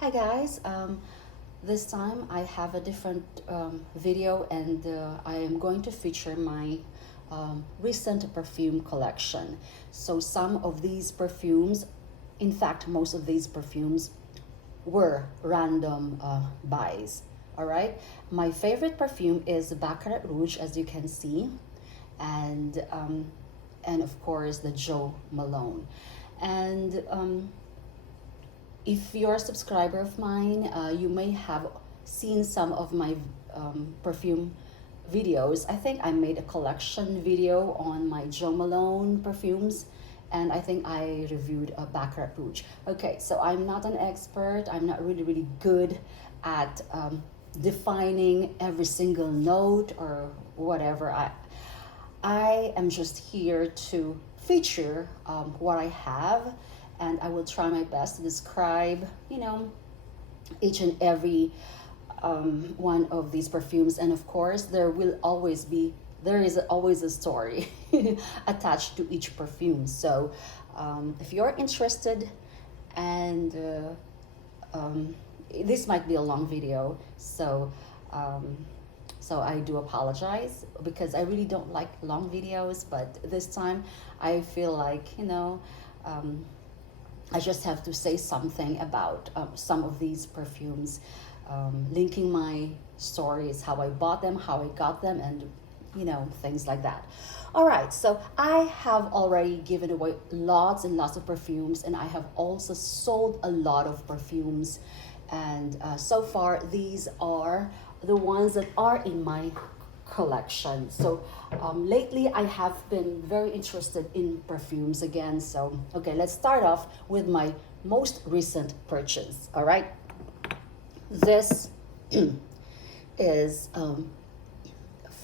Hi guys, this time I have a different video and I am going to feature my recent perfume collection. So some of these perfumes, in fact most of these perfumes were random buys. All right, my favorite perfume is Baccarat Rouge, as you can see, and of course the Joe Malone. And if you're a subscriber of mine, you may have seen some of my perfume videos. I think I made a collection video on my Jo Malone perfumes, and I think I reviewed a Baccarat Rouge. Okay, so I'm not an expert. I'm not really good at defining every single note or whatever. I am just here to feature what I have, and I will try my best to describe, each and every one of these perfumes. And of course, there is always a story attached to each perfume. So if you're interested, and this might be a long video, so I do apologize because I really don't like long videos, but this time I feel like, I just have to say something about some of these perfumes, linking my stories, how I bought them, how I got them, and things like that. All right, so I have already given away lots and lots of perfumes, and I have also sold a lot of perfumes. And so far, these are the ones that are in my collection. So lately I have been very interested in perfumes again. So okay, let's start off with my most recent purchase. All right, this is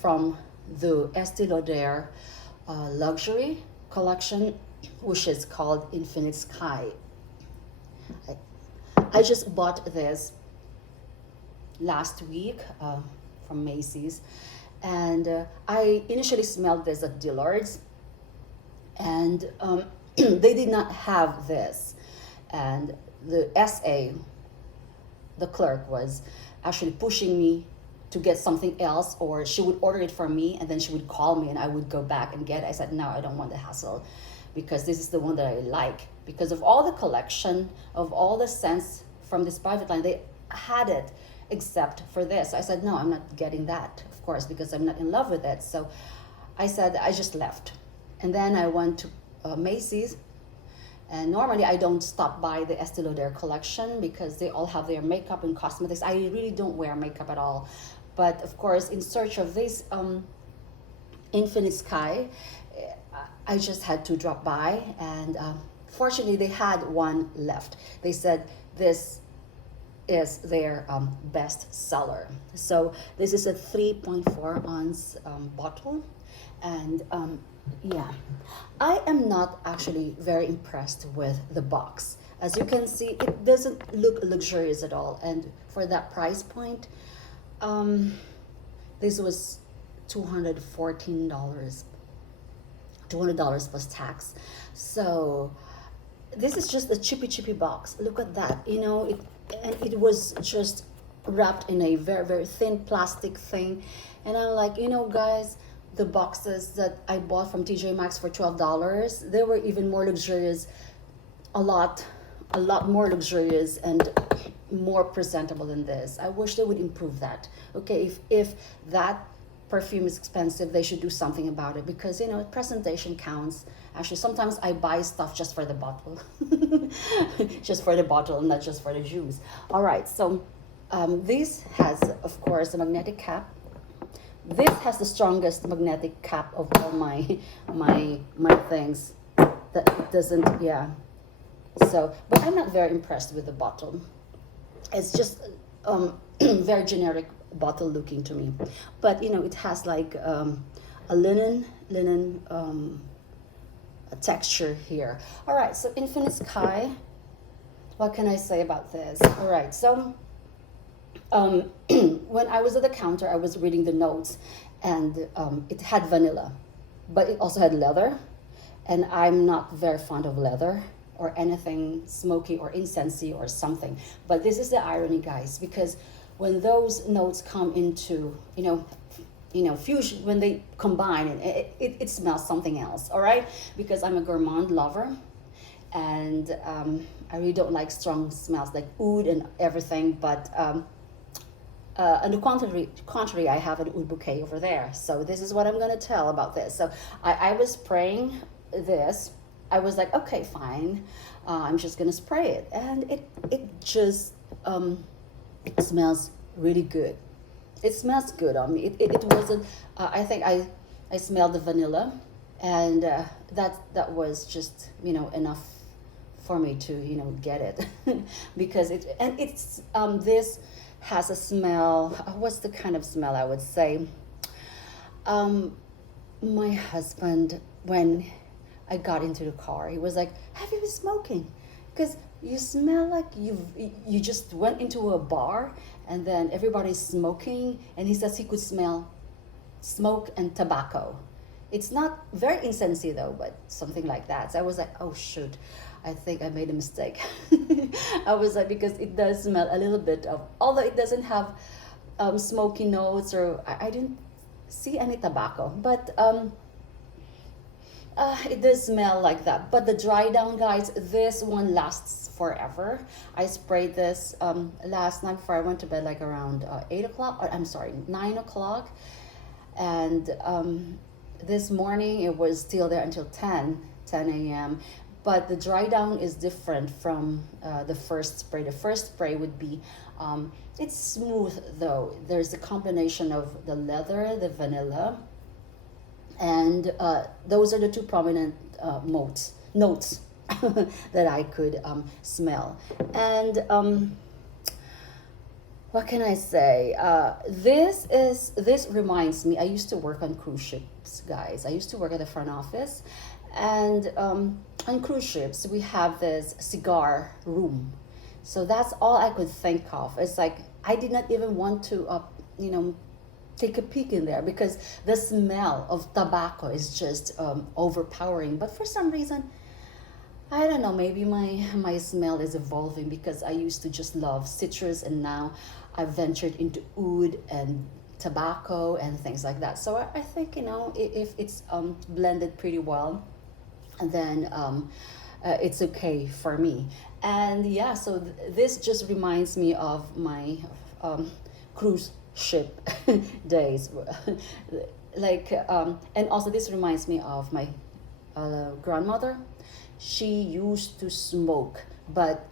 from the Estee Lauder luxury collection, which is called Infinite Sky. I just bought this last week from Macy's, and I initially smelled this at Dillard's, and they did not have this, and the SA, the clerk, was actually pushing me to get something else, or she would order it for me and then she would call me and I would go back and get it. I said, no, I don't want the hassle, because this is the one that I like. Because of all the collection of all the scents from this private line, they had it except for this. I said, no, I'm not getting that, of course, because I'm not in love with it. So I said, I just left. And then I went to Macy's. And normally I don't stop by the Estee Lauder collection because they all have their makeup and cosmetics. I really don't wear makeup at all. But of course, in search of this Infinite Sky, I just had to drop by, and fortunately they had one left. They said this is their best seller. So this is a 3.4 ounce bottle, and yeah, I am not actually very impressed with the box. As you can see, it doesn't look luxurious at all, and for that price point, this was $214, $200 plus tax. So this is just a chippy box. Look at that, and it was just wrapped in a very thin plastic thing. And I'm like, guys, the boxes that I bought from TJ Maxx for $12, they were even more luxurious, a lot more luxurious and more presentable than this. I wish they would improve that. Okay, if that perfume is expensive, they should do something about it, because presentation counts. Actually, sometimes I buy stuff just for the bottle. Just for the bottle, not just for the juice. All right, so this has, of course, a magnetic cap. This has the strongest magnetic cap of all my things. That it doesn't, yeah. So, but I'm not very impressed with the bottle. It's just very generic bottle looking to me. But it has like a linen a texture here. All right, so Infinite Sky. What can I say about this? All right, so when I was at the counter, I was reading the notes, and it had vanilla, but it also had leather, and I'm not very fond of leather. or anything smoky or incensey or something. But this is the irony, guys, because when those notes come into, fusion, when they combine, and it smells something else, all right? Because I'm a gourmand lover, and I really don't like strong smells like oud and everything, but on the contrary, I have an oud bouquet over there. So this is what I'm gonna tell about this. So I was spraying this. I was like, okay, fine. I'm just gonna spray it, and it just smells really good. It smells good on me. It wasn't. I think I smelled the vanilla, and that was just enough for me to get it because it's this has a smell. What's the kind of smell I would say? My husband, when I got into the car, he was like, "Have you been smoking? Because you smell like you just went into a bar and then everybody's smoking." And he says he could smell smoke and tobacco. It's not very incensey though, but something like that. So I was like, oh shoot, I think I made a mistake. I was like, because it does smell a little bit of, although it doesn't have smoky notes, or I didn't see any tobacco, but it does smell like that. But the dry down, guys, this one lasts forever. I sprayed this last night before I went to bed, like around 8 o'clock, or I'm sorry, 9 o'clock. And this morning it was still there until 10 a.m. But the dry down is different from the first spray. The first spray would be, it's smooth though. There's a combination of the leather, the vanilla, and those are the two prominent notes that I could smell. And what can I say? This reminds me. I used to work on cruise ships, guys. I used to work at the front office, and on cruise ships we have this cigar room. So that's all I could think of. It's like I did not even want to, take a peek in there because the smell of tobacco is just overpowering. But for some reason, I don't know, maybe my smell is evolving because I used to just love citrus, and now I've ventured into oud and tobacco and things like that. So I think, if it's blended pretty well, then it's okay for me. And yeah, so this just reminds me of my cruise ship days. And also this reminds me of my grandmother. She used to smoke, but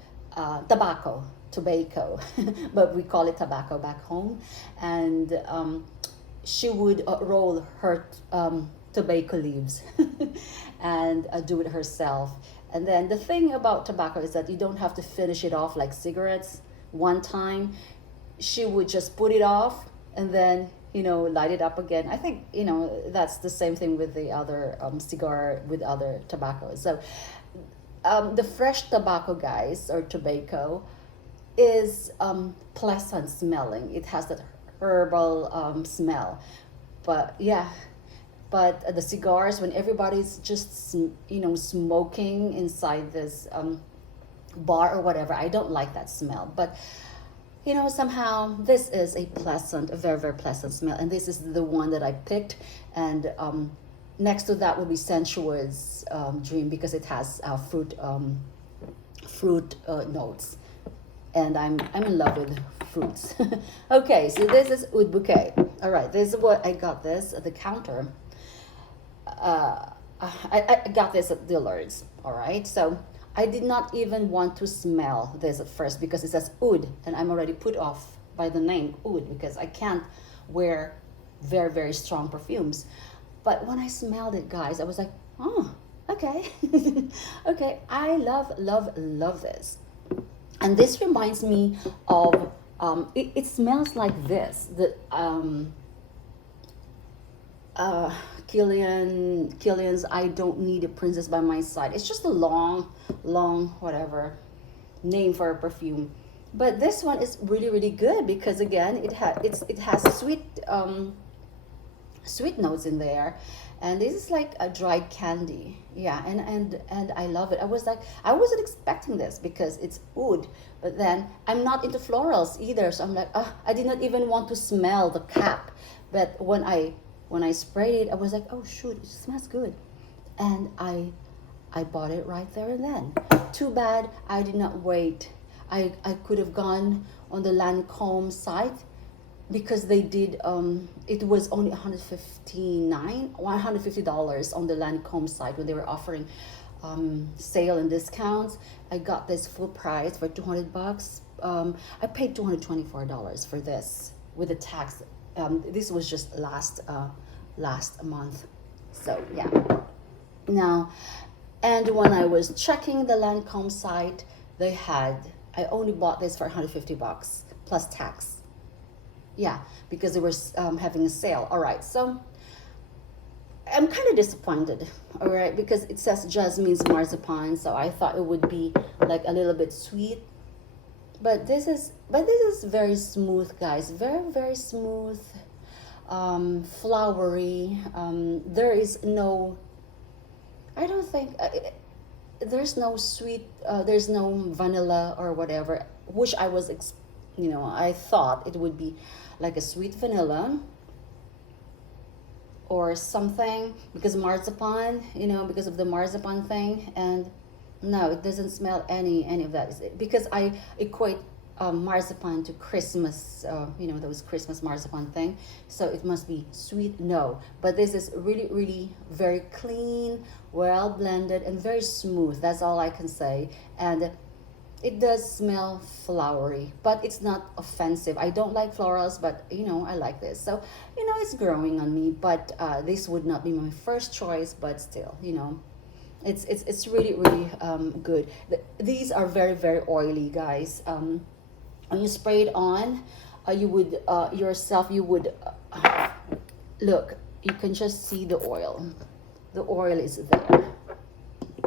tobacco, but we call it tobacco back home. And she would roll her tobacco leaves and do it herself. And then the thing about tobacco is that you don't have to finish it off like cigarettes one time. She would just put it off and then light it up again. I think that's the same thing with the other cigar, with other tobaccos. So the fresh tobacco, guys, or tobacco, is pleasant smelling. It has that herbal smell. But yeah, but the cigars, when everybody's just smoking inside this bar or whatever, I don't like that smell. But somehow this is a very, very pleasant smell. And this is the one that I picked. And next to that will be Sensuous Dream, because it has fruit notes. And I'm in love with fruits. Okay, so this is Oud Bouquet. All right, this is what I got this at the counter. I got this at Dillard's. All right, so I did not even want to smell this at first because it says oud, and I'm already put off by the name oud because I can't wear very, very strong perfumes. But when I smelled it, guys, I was like, oh, okay. Okay, I love this. And this reminds me of, it smells like this. Killian's I Don't Need a Princess by My Side. It's just a long whatever name for a perfume. But this one is really, really good because again, it has sweet notes in there, and this is like a dried candy. Yeah, and I love it. I was like, I wasn't expecting this because it's oud, but then I'm not into florals either, so I'm like, I did not even want to smell the cap, but when I sprayed it, I was like, oh shoot, it smells good, and I bought it right there and then. Too bad I did not wait. I could have gone on the Lancome site because they did it was only $150 on the Lancome site when they were offering sale and discounts. I got this full price for $200. I paid $224 for this with the tax. This was just last month, so yeah. Now, and when I was checking the Lancome site, I only bought this for $150 plus tax. Yeah, because they were having a sale. All right, so I'm kind of disappointed. All right, because it says jasmine's marzipan, so I thought it would be like a little bit sweet. But this is very smooth, guys. Very, very smooth, flowery. There is no, I don't think there's no sweet. There's no vanilla or whatever, which I thought it would be like a sweet vanilla or something because marzipan, because of the marzipan thing. And no, it doesn't smell any of that because I equate marzipan to Christmas, those Christmas marzipan thing. So it must be sweet. No, but this is really, really very clean, well blended, and very smooth. That's all I can say. And it does smell flowery, but it's not offensive. I don't like florals, but I like this. So it's growing on me. But this would not be my first choice. But still, it's really, really good. These are very, very oily, guys. When you spray it on, you would look. You can just see the oil. The oil is there,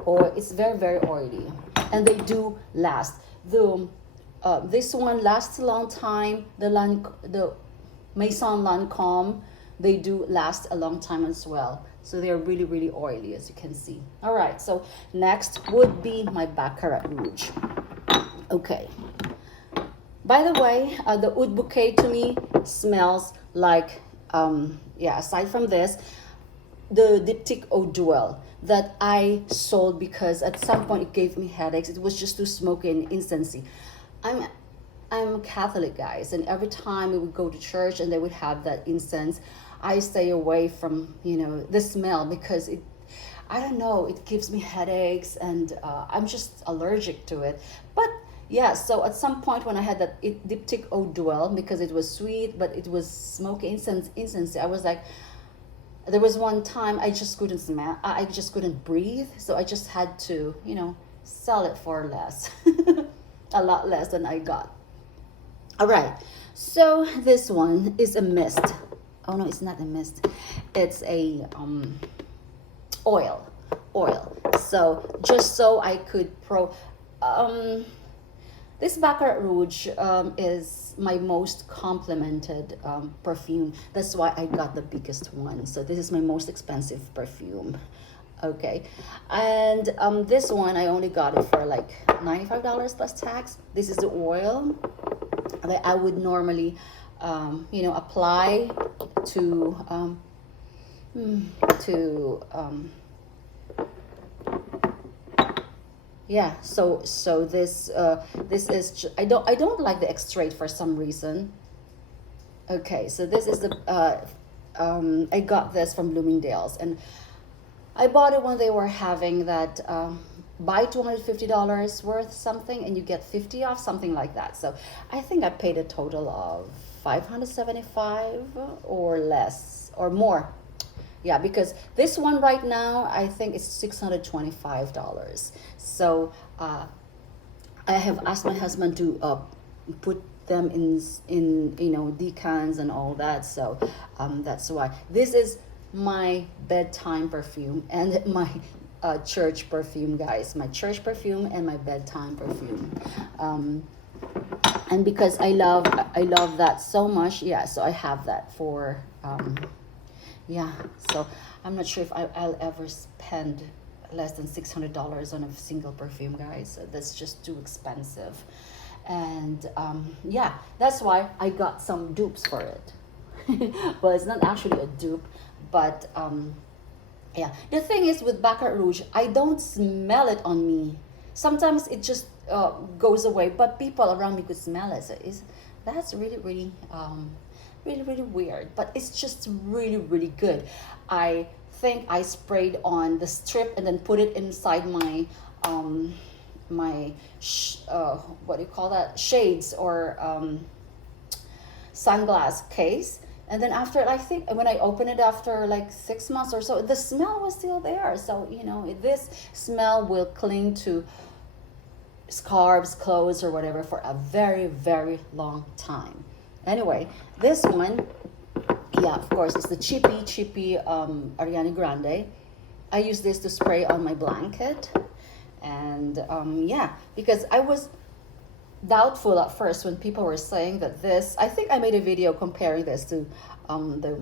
or it's very, very oily, and they do last. This one lasts a long time. The Maison Lancome, they do last a long time as well. So they're really, really oily, as you can see. All right, so next would be my Baccarat Rouge. Okay. By the way, the Oud Bouquet to me smells like, aside from this, the Diptyque Eau Duel that I sold because at some point it gave me headaches. It was just too smoky and incensey. I'm Catholic, guys, and every time we would go to church and they would have that incense, I stay away from the smell because I don't know, it gives me headaches and I'm just allergic to it. But yeah, so at some point when I had that Diptyque Eau Duel, because it was sweet but it was smoky incense, I was like, there was one time I just couldn't smell, I just couldn't breathe, so I just had to sell it for less. A lot less than I got. All right, so this one is a mist. Oh no, it's not a mist, it's a oil. So just so I could this Baccarat Rouge is my most complimented perfume. That's why I got the biggest one. So this is my most expensive perfume. Okay, and this one I only got it for like $95 plus tax. This is the oil that I would normally apply to yeah, so this is I don't like the extrait for some reason. Okay, so this is the I got this from Bloomingdale's, and I bought it when they were having that buy $250 worth something and you get 50 off, something like that. So I think I paid a total of $575 or less or more. Yeah, because this one right now I think is $625. So I have asked my husband to put them in decants and all that. So that's why this is my bedtime perfume and my church perfume, guys. My church perfume and my bedtime perfume. And because I love that so much, yeah. So I have that for Yeah, so I'm not sure if I'll ever spend less than $600 on a single perfume, guys. That's just too expensive. And yeah, that's why I got some dupes for it. Well, it's not actually a dupe, but yeah. The thing is with Baccarat Rouge, I don't smell it on me. Sometimes it just goes away, but people around me could smell it. So that's really, really, really, really weird. But it's just really, really good. I think I sprayed on the strip and then put it inside my um, what do you call that, shades or sunglass case. And then after, I think when I opened it after like 6 months or so, the smell was still there. So you know, this smell will cling to scarves, clothes, or whatever for a very, very long time. Anyway, this one, yeah, of course, it's the cheapy Ariana Grande. I use this to spray on my blanket. And yeah, because I was doubtful at first when people were saying that this, I think I made a video comparing this to the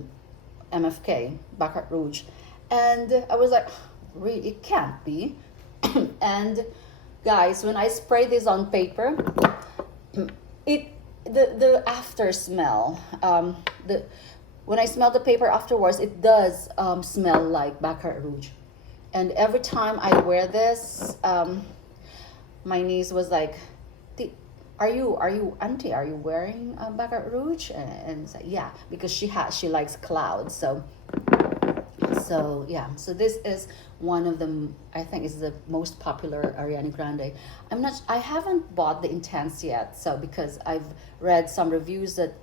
MFK, Baccarat Rouge. And I was like, really, it can't be. And guys, when I spray this on paper, it the after smell, the when I smell the paper afterwards, it does smell like Baccarat Rouge. And every time I wear this, my niece was like, "Are you auntie? Are you wearing Baccarat Rouge?" And it's like, yeah, because she likes clouds. So yeah, so this is one of the, I think is the most popular Ariana Grande. I haven't bought the Intense yet, so because I've read some reviews that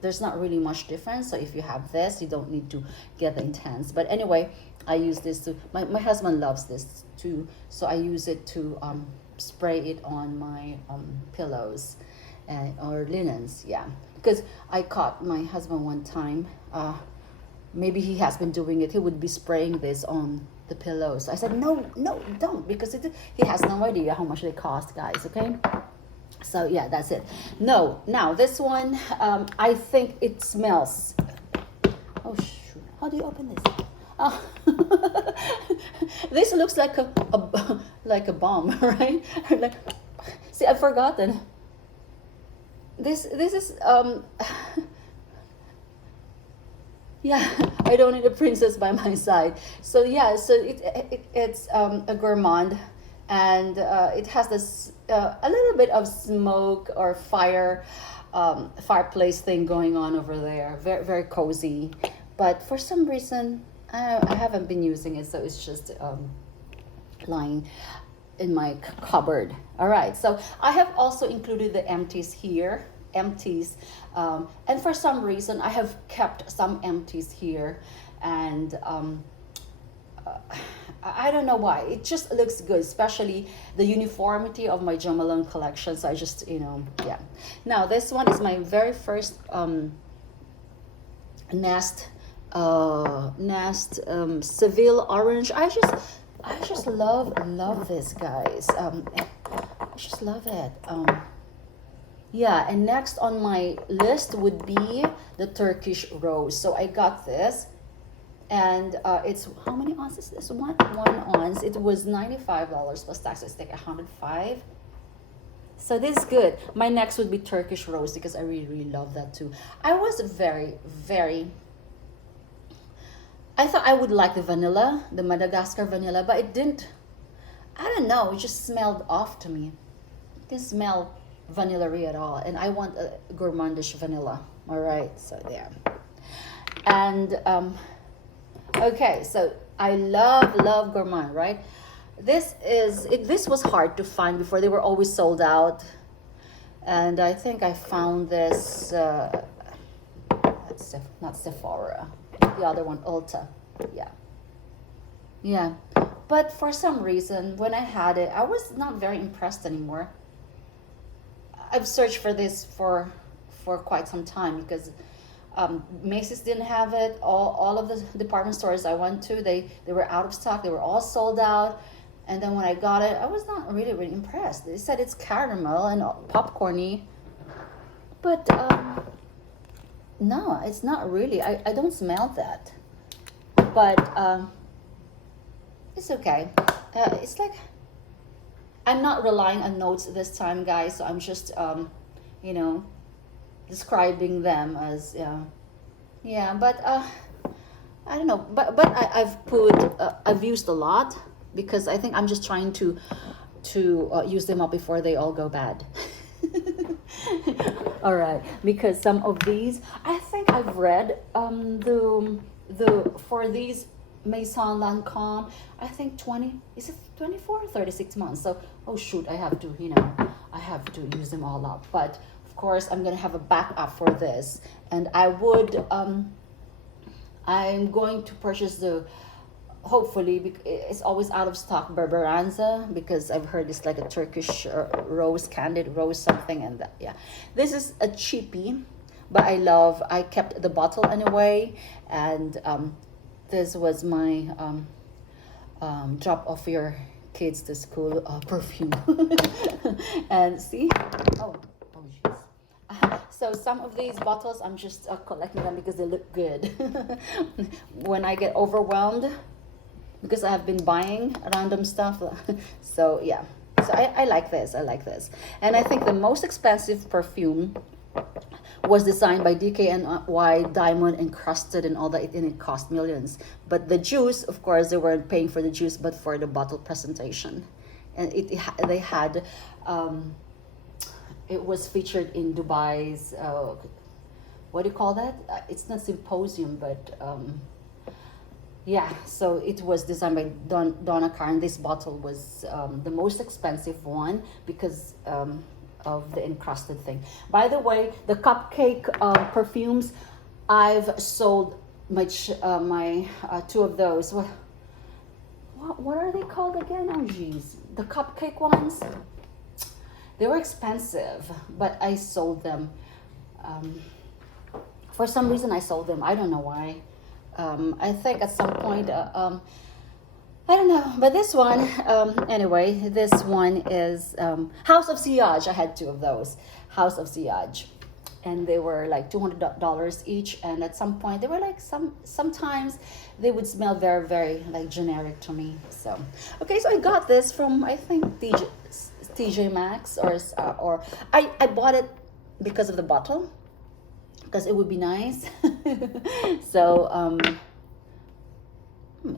there's not really much difference. So if you have this, you don't need to get the Intense. But anyway, I use this to, my husband loves this too, so I use it to spray it on my pillows or linens. Yeah, because I caught my husband one time, maybe he has been doing it, he would be spraying this on the pillows. I said, no, no, don't, because he has no idea how much they cost, guys. Okay, so yeah, that's it. No, now this one, I think it smells, oh shoot, how do you open this? Oh. This looks like a like a bomb, right? Like, see, I've forgotten. This is yeah, I don't need a princess by my side. So yeah, so it's a gourmand, and it has this a little bit of smoke or fire, fireplace thing going on over there. Very, very cozy, but for some reason I haven't been using it, so it's just lying in my cupboard. All right, so I have also included the empties here, empties, and for some reason I have kept some empties here, and I don't know why, it just looks good, especially the uniformity of my Jo Malone collection. So I just, you know, yeah. Now this one is my very first Nest Seville orange. I just love this, guys. I just love it. Yeah, and next on my list would be the Turkish rose. So I got this, and it's, how many ounces? This one ounce. It was $95 plus tax. It's like 105. So this is good. My next would be Turkish rose because I really, really love that too. I was very, very, I thought I would like the vanilla, the Madagascar vanilla, but it didn't. I don't know. It just smelled off to me. It didn't smell vanilla-y at all, and I want a gourmandish vanilla. All right, so there. And okay, so I love gourmand, right? This was hard to find before. They were always sold out, and I think I found this. That's not Sephora. The other one, Ulta. Yeah. But for some reason, when I had it, I was not very impressed anymore. I've searched for this for quite some time because Macy's didn't have it. All of the department stores I went to, they were out of stock. They were all sold out. And then when I got it, I was not really, really impressed. They said it's caramel and popcorny, but no, it's not really. I don't smell that. but it's okay. It's like I'm not relying on notes this time, guys. So I'm just you know, describing them as yeah. But I don't know. But I've used a lot because I think I'm just trying to use them up before they all go bad. All right, because some of these I think I've read the for these Maison Lancome, I think 20, is it 24 or 36 months? So oh shoot, I have to, I have to use them all up. But of course I'm gonna have a backup for this, and I'm going to purchase the, hopefully it's always out of stock, Barbaranza, because I've heard it's like a Turkish rose, candied rose something, and that, yeah, this is a cheapie, but I kept the bottle anyway. And this was my drop off your kids to school perfume. And see, oh jeez. So some of these bottles I'm just collecting them because they look good. When I get overwhelmed, because I have been buying random stuff. So yeah, so I like this. And I think the most expensive perfume was designed by DKNY, diamond encrusted and all that, and it cost millions. But the juice, of course, they weren't paying for the juice, but for the bottle presentation. And they had, it was featured in Dubai's, what do you call that? It's not symposium, but yeah, so it was designed by Donna Karan. This bottle was the most expensive one because of the encrusted thing. By the way, the cupcake perfumes, I've sold my two of those. What are they called again? Oh geez, the cupcake ones. They were expensive, but I sold them. For some reason, I sold them. I don't know why. I think at some point, I don't know, but this one, anyway, this one is House of Sillage. I had two of those, House of Sillage, and they were like $200 each. And at some point, they were like sometimes they would smell very, very like generic to me. So okay, so I got this from, I think, TJ Maxx, or I bought it because of the bottle, because it would be nice. So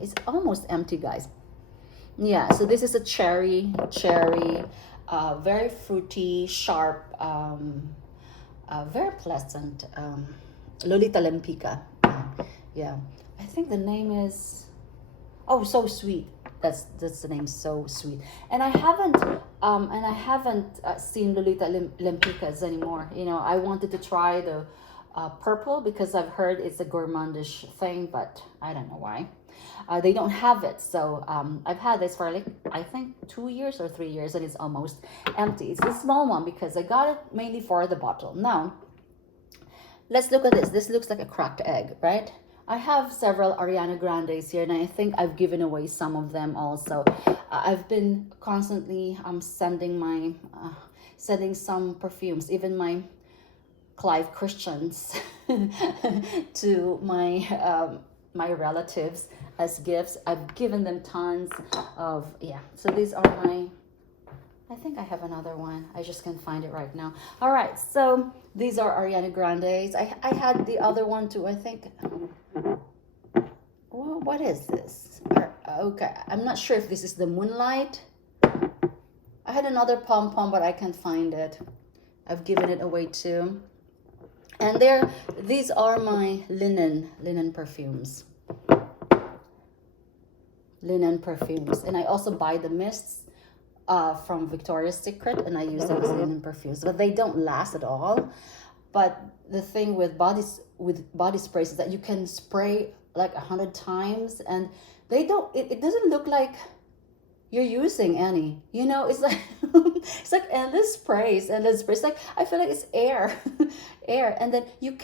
it's almost empty, guys. Yeah, so this is a cherry, very fruity, sharp, very pleasant, Lolita Lempica. Yeah, I think the name is, oh, So Sweet. That's the name, So Sweet. And I haven't seen Lolita Lempicas anymore. I wanted to try the purple because I've heard it's a gourmandish thing, but I don't know why. They don't have it. So I've had this for like, I think 2 years or 3 years, and it's almost empty. It's a small one because I got it mainly for the bottle. Now, let's look at this. This looks like a cracked egg, right? I have several Ariana Grandes here, and I think I've given away some of them also. I've been constantly sending some perfumes, even my Clive Christians, to my relatives as gifts. I've given them tons of, yeah. So these are I think I have another one. I just can't find it right now. All right, so these are Ariana Grande's. I had the other one too, I think. Well, what is this? Okay, I'm not sure if this is the Moonlight. I had another pom-pom, but I can't find it. I've given it away too. And these are my linen perfumes. And I also buy the mists from Victoria's Secret, and I use them as linen perfumes, but they don't last at all. But the thing with body sprays is that you can spray like 100 times, and it doesn't look like you're using any. It's like it's like endless sprays. Like, I feel like it's air. And then you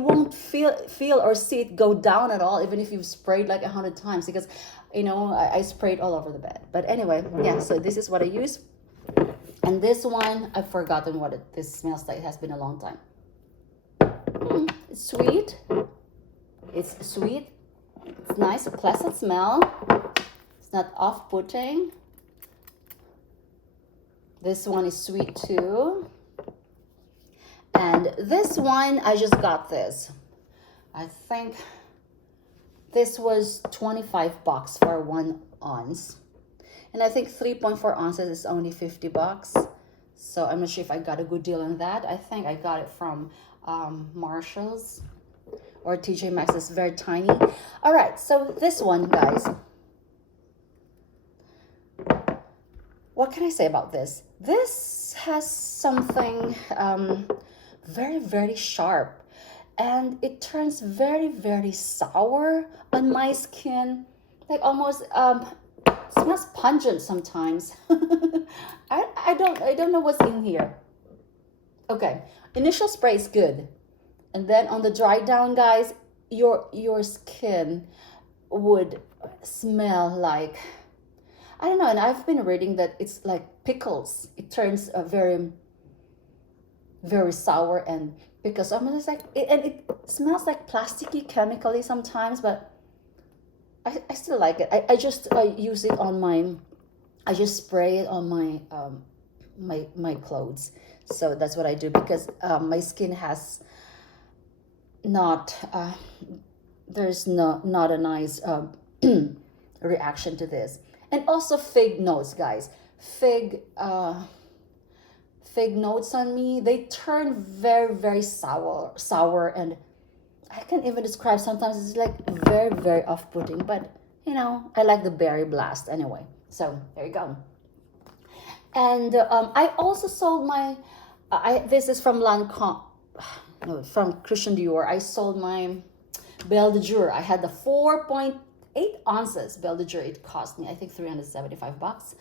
won't feel or see it go down at all, even if you've sprayed like 100 times, because I sprayed all over the bed. But anyway, yeah, so this is what I use. And this one, I've forgotten what this smells like. It has been a long time. It's sweet. It's sweet. It's nice, pleasant smell. It's not off-putting. This one is sweet too. And this one, I just got this. I think this was 25 bucks for 1 ounce. And I think 3.4 ounces is only 50 bucks. So I'm not sure if I got a good deal on that. I think I got it from Marshall's or TJ Maxx. It's very tiny. All right, so this one, guys. What can I say about this? This has something very, very sharp. And it turns very, very sour on my skin. Like almost smells pungent sometimes. I don't know what's in here. Okay, initial spray is good. And then on the dry down, guys, your skin would smell like, I don't know, and I've been reading that it's like pickles. It turns very, very sour and because I'm just like, and it smells like plasticky chemically sometimes, but I still like it. I just use it on my, I just spray it on my my clothes. So that's what I do because my skin has not there's not a nice reaction to this. And also fig notes, guys. Fig notes on me, they turn very, very sour, and I can't even describe. Sometimes it's like very, very off-putting, but you know, I like the berry blast anyway. So there you go. And I also sold my this is from Lancome, no, from Christian Dior. I sold my Belle de Jour. I had the 4.8 ounces Belle de Jour. It cost me, I think, 375 bucks.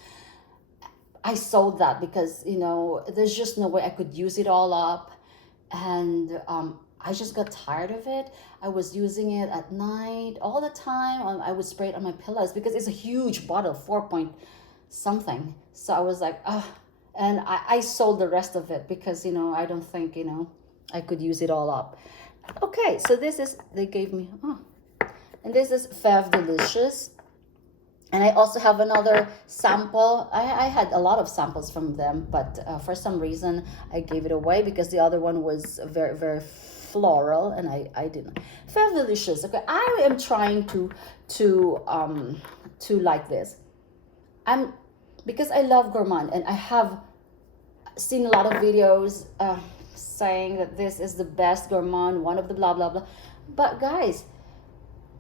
I sold that because, you know, there's just no way I could use it all up. And I just got tired of it. I was using it at night all the time. I would spray it on my pillows because it's a huge bottle, 4 point something. So I was like, and I sold the rest of it because, you know, I don't think, you know, I could use it all up. Okay, so this is, they gave me, and this is Fève Delicious. And I also have another sample. I had a lot of samples from them, but for some reason I gave it away because the other one was very, very floral, and I didn't. Fève Delicious. Okay, I am trying to like this. Because I love gourmand, and I have seen a lot of videos saying that this is the best gourmand, one of the blah blah blah. But guys,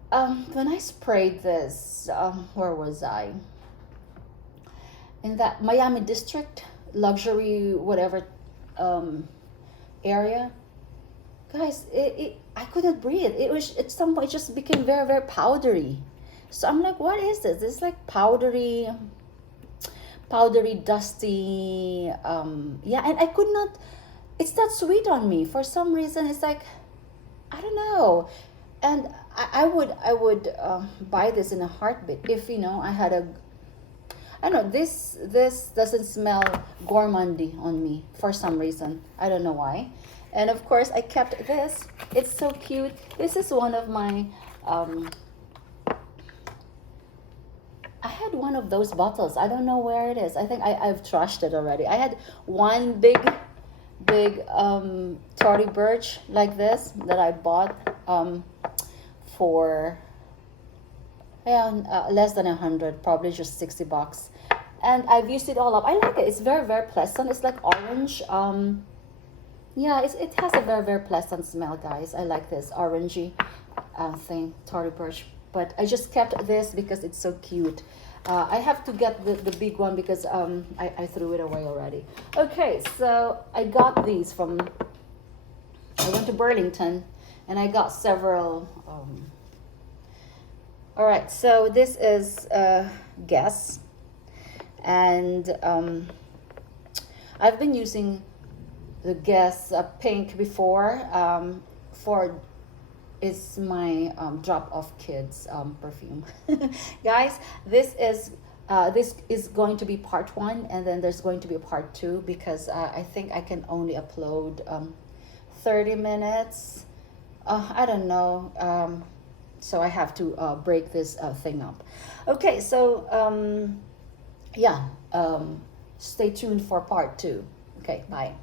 when I sprayed this, where was I? In that Miami district, luxury, whatever area. Guys, I couldn't breathe. It was, at some point, it just became very, very powdery. So I'm like, what is this? It's like powdery, dusty. Yeah, and I could not, it's not sweet on me. For some reason, it's like, I don't know. And I would buy this in a heartbeat if, you know, I had a, I don't know, this doesn't smell gourmandy on me for some reason. I don't know why. And of course I kept this. It's so cute. This is one of my I had one of those bottles. I don't know where it is. I think I've trashed it already. I had one big Tory Burch like this that I bought for less than 100, probably just 60 bucks. And I've used it all up. I like it. It's very, very pleasant. It's like orange. Yeah, it has a very, very pleasant smell, guys. I like this orangey thing, Tory Burch. But I just kept this because it's so cute. I have to get the big one because I threw it away already. Okay, so I got these from, I went to Burlington and I got several. All right, so this is Guess. And I've been using the Guess pink before for is my drop off kids perfume. Guys, this is going to be part 1, and then there's going to be a part 2 because I think I can only upload 30 minutes. I don't know. So I have to break this thing up. Okay, so yeah, stay tuned for part two. Okay, bye.